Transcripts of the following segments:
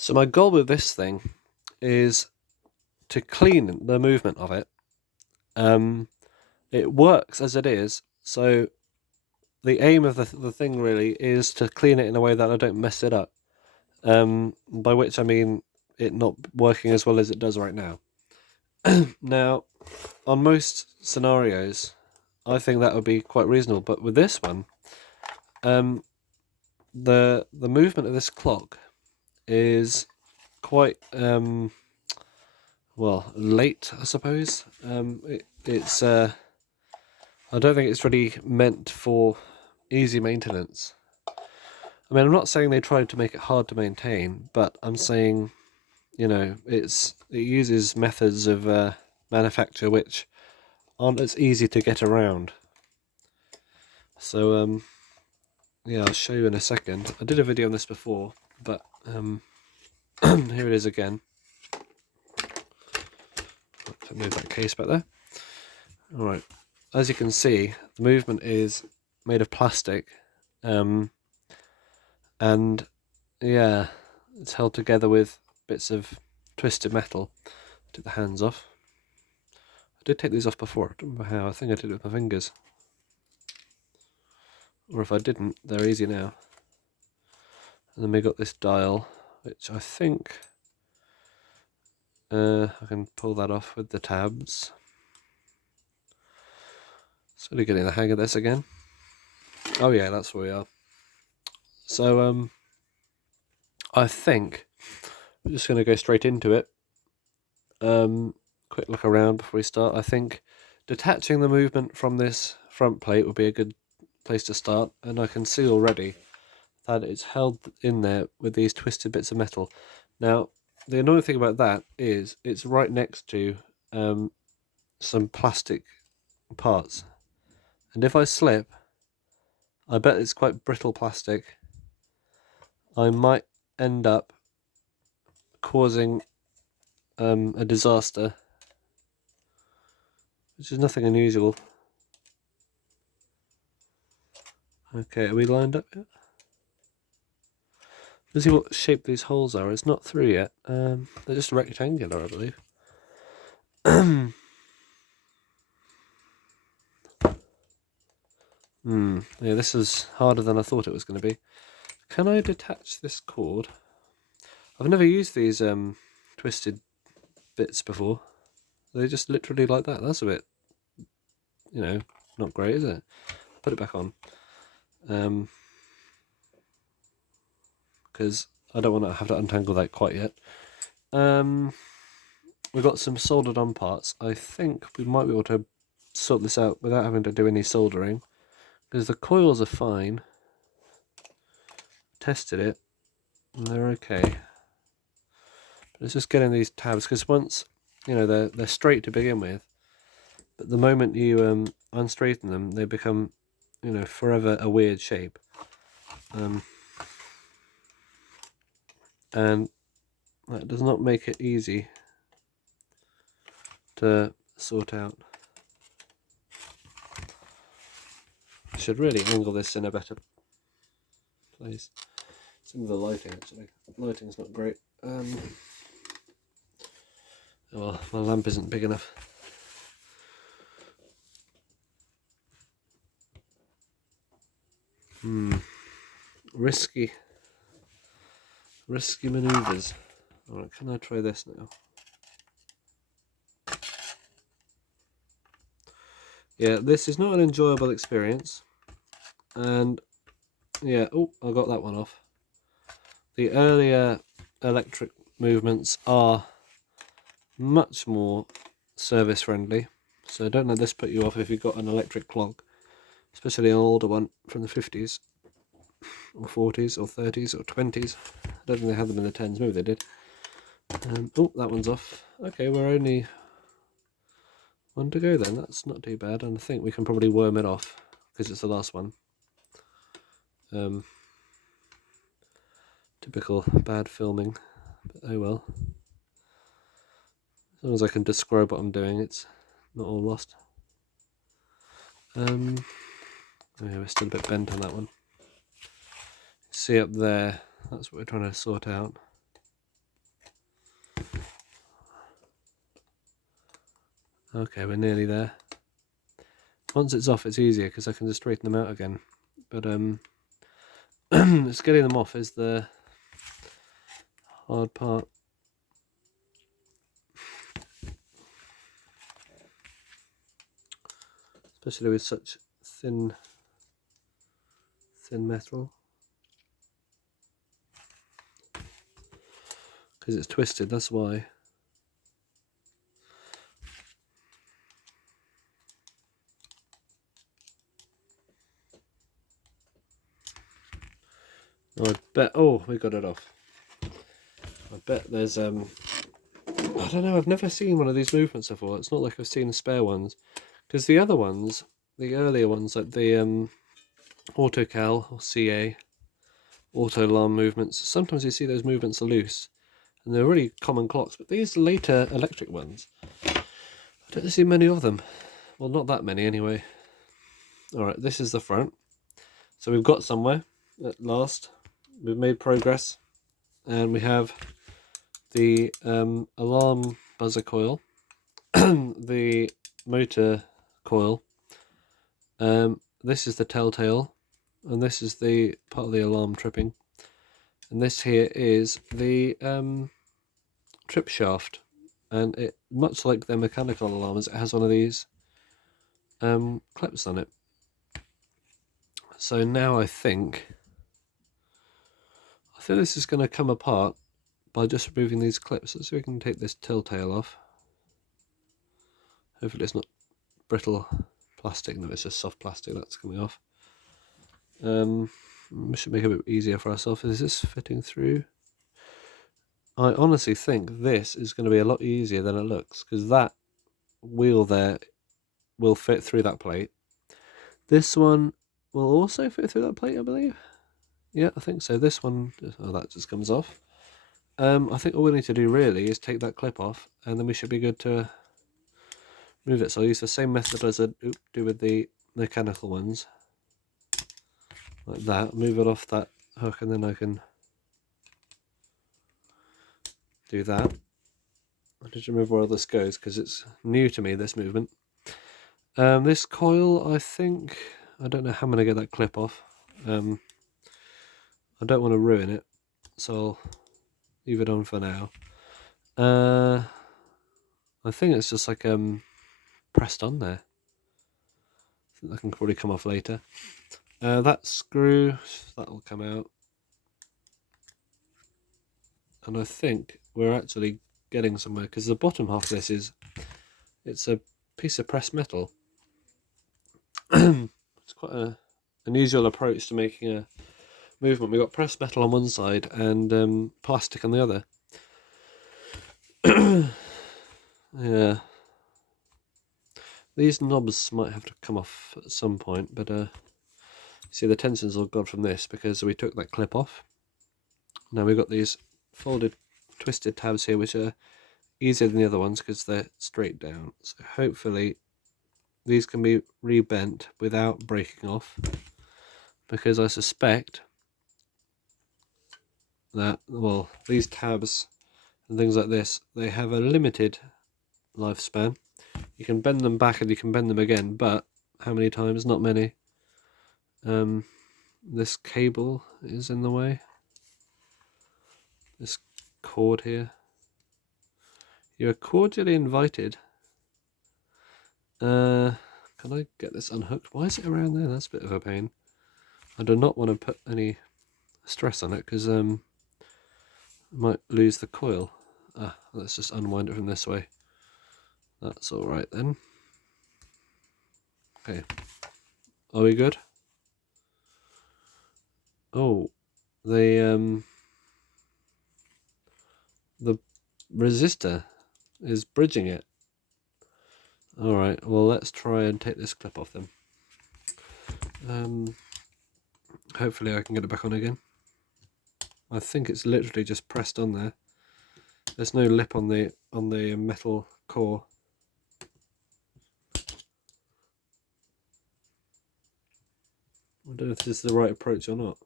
So my goal with this thing is to clean the movement of it. It works as it is, so the aim of the thing really is to clean it in a way that I don't mess it up. By which I mean it not working as well as it does right now. Now, on most scenarios, I think that would be quite reasonable, but with this one, the movement of this clock is quite late, I suppose. It's I don't think it's really meant for easy maintenance. I mean, I'm not saying they tried to make it hard to maintain, but I'm saying, it uses methods of manufacture which aren't as easy to get around. So yeah, I'll show you in a second. I did a video on this before, but here it is again. Move that case back there. All right. As you can see, the movement is made of plastic, and yeah, it's held together with bits of twisted metal. Take the hands off. I did take these off before. I don't remember how. I think I did it with my fingers. Or if I didn't, they're easy now. And then we got this dial, which I think I can pull that off with the tabs. Sort of getting the hang of this again. Oh yeah, that's where we are. So I think we're just going to go straight into it. Quick look around before we start. I think detaching the movement from this front plate would be a good place to start, and I can see already that it's held in there with these twisted bits of metal. Now, the annoying thing about that is it's right next to some plastic parts, and if I slip, I bet it's quite brittle plastic. I might end up causing a disaster, which is nothing unusual. Okay, are we lined up yet? Let's see what shape these holes are. It's not through yet. They're just rectangular, I believe. Yeah, this is harder than I thought it was going to be. Can I detach this cord? I've never used these twisted bits before. They're just literally like that. That's a bit, not great, is it? Put it back on. Because I don't want to have to untangle that quite yet. We've got some soldered on parts. I think we might be able to sort this out without having to do any soldering, because the coils are fine. Tested it, and they're okay. But it's just getting these tabs, because once they're straight to begin with, but the moment you unstraighten them, they become forever a weird shape. And that does not make it easy to sort out. I should really angle this in a better place. Some of the lighting, actually. Lighting's not great. Well, my lamp isn't big enough. Risky manoeuvres. Alright, can I try this now? Yeah, this is not an enjoyable experience. And yeah, I got that one off. The earlier electric movements are much more service friendly, so don't let this put you off if you've got an electric clock, especially an older one from the 50s or 40s or 30s or 20s. I don't think they had them in the 10s, maybe they did. That one's off. Okay, we're only one to go then. That's not too bad, and I think we can probably worm it off because it's the last one. Typical bad filming, but oh well. As long as I can describe what I'm doing, it's not all lost. Oh yeah, we're still a bit bent on that one. See up there, that's what we're trying to sort out. Okay, we're nearly there. Once it's off, it's easier because I can just straighten them out again. But it's getting them off is the hard part. Especially with such thin metal. Because it's twisted, that's why. Oh, I bet. Oh, we got it off. I bet there's I don't know. I've never seen one of these movements before. It's not like I've seen the spare ones, because the other ones, the earlier ones, like the autocal or CA auto alarm movements. Sometimes you see those movements are loose, and they're really common clocks. But these later electric ones, I don't see many of them. Well, not that many anyway. All right, this is the front. So we've got somewhere at last. We've made progress, and we have the alarm buzzer coil, the motor coil. This is the telltale, and this is the part of the alarm tripping, and this here is the trip shaft. And it, much like the mechanical alarms, it has one of these clips on it. So now I think this is going to come apart by just removing these clips. So we can take this telltale off. Hopefully it's not brittle plastic. No, it's just soft plastic that's coming off. We should make it a bit easier for ourselves. Is this fitting through? I honestly think this is going to be a lot easier than it looks, because that wheel there will fit through that plate. This one will also fit through that plate, I believe. Yeah, I think so. This one, oh, that just comes off. I think all we need to do really is take that clip off, and then we should be good to move it. So I'll use the same method as I do with the mechanical ones. Like that, move it off that hook, and then I can do that. I just remember where all this goes because it's new to me, this movement. This coil, I think, I don't know how I'm going to get that clip off. I don't want to ruin it, so I'll leave it on for now. I think it's just like pressed on there. I think that can probably come off later. That screw, that'll come out. And I think we're actually getting somewhere, because the bottom half of this it's a piece of pressed metal. It's quite an unusual approach to making a movement. We've got pressed metal on one side and plastic on the other. Yeah. These knobs might have to come off at some point, but see, the tension's all gone from this because we took that clip off. Now we've got these folded, twisted tabs here, which are easier than the other ones because they're straight down. So hopefully these can be rebent without breaking off, because I suspect that, well, these tabs and things like this, they have a limited lifespan. You can bend them back and you can bend them again, but how many times? Not many. This cable is in the way. This cord here. You are cordially invited. Can I get this unhooked? Why is it around there? That's a bit of a pain. I do not want to put any stress on it because I might lose the coil. Let's just unwind it from this way. That's alright then. Okay. Are we good? Oh, the resistor is bridging it. Alright, well, let's try and take this clip off then. Hopefully I can get it back on again. I think it's literally just pressed on there. There's no lip on the metal core. I don't know if this is the right approach or not.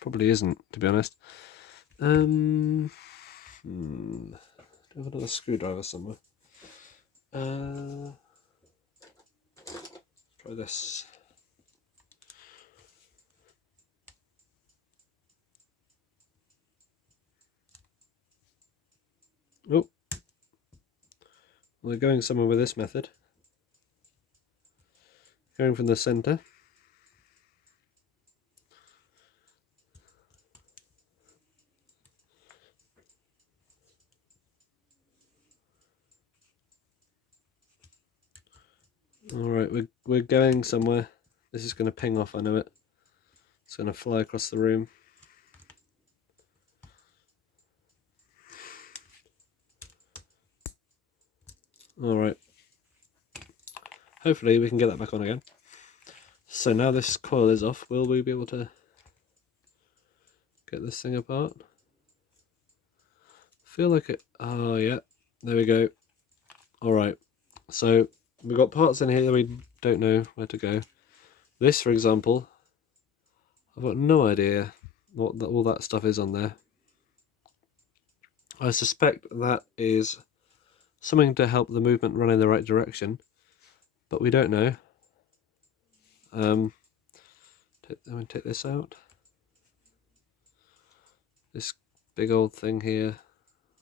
Probably isn't, to be honest. I have another screwdriver somewhere. Try this. Oh, we're going somewhere with this method. Going from the center. Alright, we're going somewhere. This is going to ping off, I know it. It's going to fly across the room. Alright. Hopefully we can get that back on again. So now this coil is off, will we be able to get this thing apart? I feel like it... Oh yeah, there we go. Alright, so we've got parts in here that we don't know where to go. This, for example, I've got no idea what all that stuff is on there. I suspect that is something to help the movement run in the right direction, but we don't know. I'm going to take this out. This big old thing here,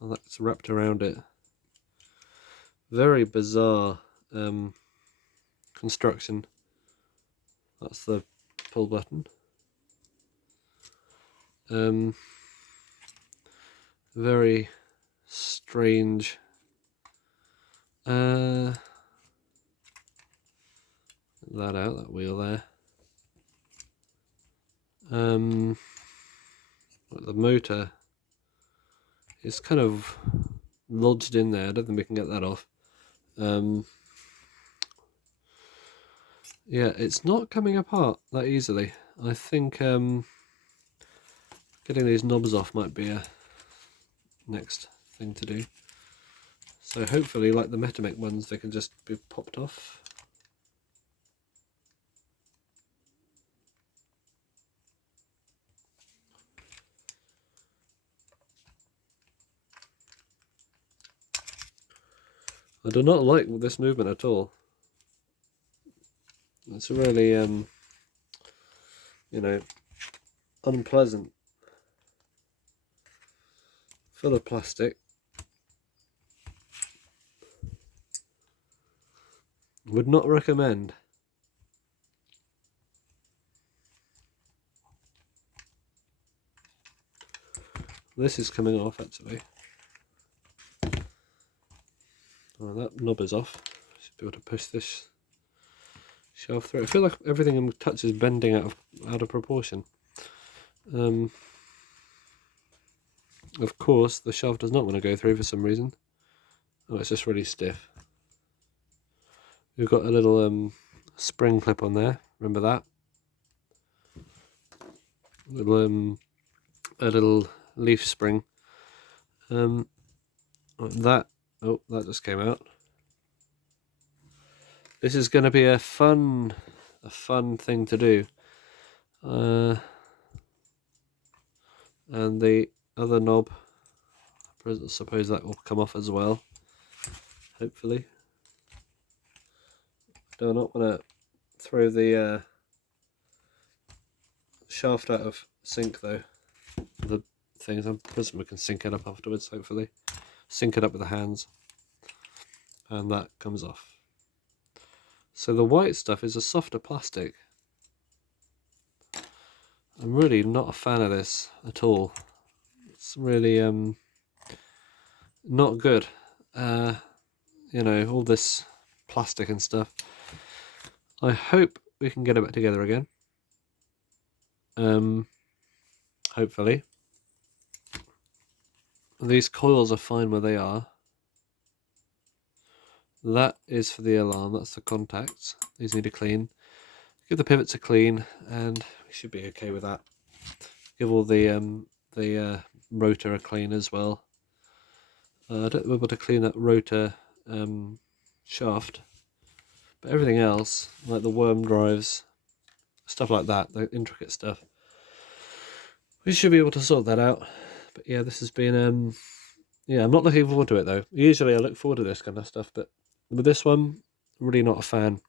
and that's wrapped around it. Very bizarre construction. That's the pull button. Very strange. That out, that wheel there. The motor is kind of lodged in there. I don't think we can get that off. Yeah, it's not coming apart that easily. I think getting these knobs off might be a next thing to do. So hopefully, like the Metamec ones, they can just be popped off. I do not like this movement at all. It's really, you know, unpleasant. Full of plastic. Would not recommend. This is coming off actually. Oh, that knob is off. Should be able to push this shaft through. I feel like everything in touch is bending out of proportion. Of course, the shaft does not want to go through for some reason. Oh, it's just really stiff. We've got a little spring clip on there. Remember that? A little leaf spring. That just came out. This is going to be a fun thing to do. And the other knob, I suppose that will come off as well. Hopefully. Do not want to throw the shaft out of sync though. The things, I'm presuming we can sync it up afterwards, hopefully. Sync it up with the hands. And that comes off. So the white stuff is a softer plastic. I'm really not a fan of this at all. It's really not good. You know, all this plastic and stuff. I hope we can get it back together again. Hopefully. These coils are fine where they are. That is for the alarm, that's the contacts. These need a clean. Give the pivots a clean, and we should be okay with that. Give all the rotor a clean as well. I don't think we're able to clean that rotor shaft, but everything else, like the worm drives, stuff like that, the intricate stuff, we should be able to sort that out. But yeah, this has been yeah, I'm not looking forward to it though. Usually I look forward to this kind of stuff, but with this one, really not a fan.